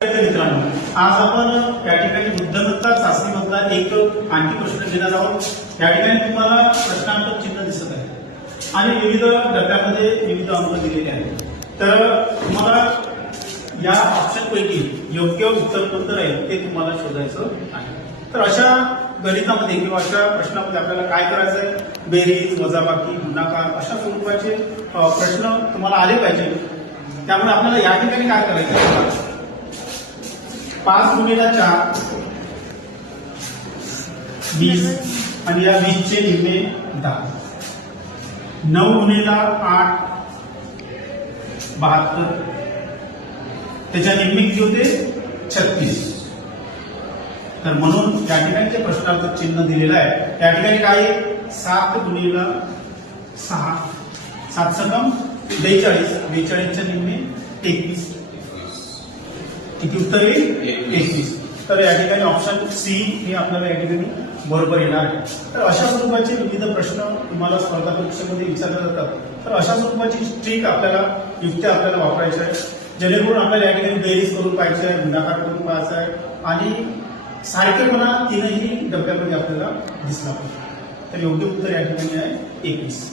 मित्रांनो, आज आपण या ठिकाणी बुद्धिमत्ता चाचणीमधला एक आणखी प्रश्न घेणार आहोत। या ठिकाणी तुम्हाला प्रश्नांक चिन्ह दिसत आहे आणि विविध डब्यामध्ये विविध अंक दिलेले आहेत। तर तुम्हाला या ऑप्शनपैकी योग्य उत्तर कोणतं राहील ते तुम्हाला शोधायचं आहे। तर अशा गणितामध्ये किंवा अशा प्रश्नामध्ये आपल्याला काय करायचं आहे, बेरीज, वजाबाकी, गुणाकार अशा स्वरूपाचे प्रश्न तुम्हाला आले पाहिजे। त्यामुळे आपल्याला या ठिकाणी काय करायचं आहे, 5 गुणिले 4 20 आणि या 20 चे निम्मे 10, 9 गुणिले 8 72, त्याच्या निम्मे किती होते 36। तर म्हणून या ठिकाणी प्रश्नाचं चिन्ह दिलेलं आहे। या ठिकाणी काय 7 गुणिले 6 7 सकम 42, 42 चे निम्मे 21, किती उत्तर येईल 21। तर या ठिकाणी ऑप्शन सी हे आपल्याला या ठिकाणी बरोबर येणार आहे। तर अशा स्वरूपाचे विविध प्रश्न तुम्हाला स्पर्धा परीक्षेमध्ये विचारले जातात। तर अशा स्वरूपाची ट्रिक आपल्याला युक्त्या आपल्याला वापरायच्या आहे, जेणेकरून आपल्याला या ठिकाणी बेरीज करून पाहायचे आहे, गुणाकार करून पाहायचा आहे आणि सारखेपणा तीनही डब्यामध्ये आपल्याला दिसला पाहिजे। तर योग्य उत्तर या ठिकाणी आहे 21।